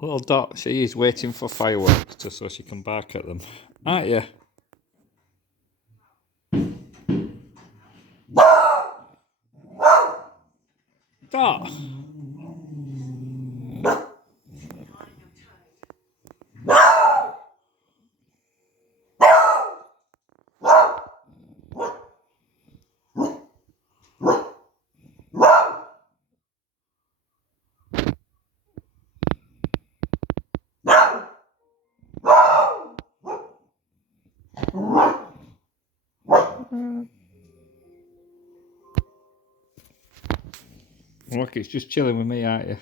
Little Dot, she is waiting for fireworks just so she can bark at them. Aren't you? Dot! Look, it's just chilling with me, aren't you?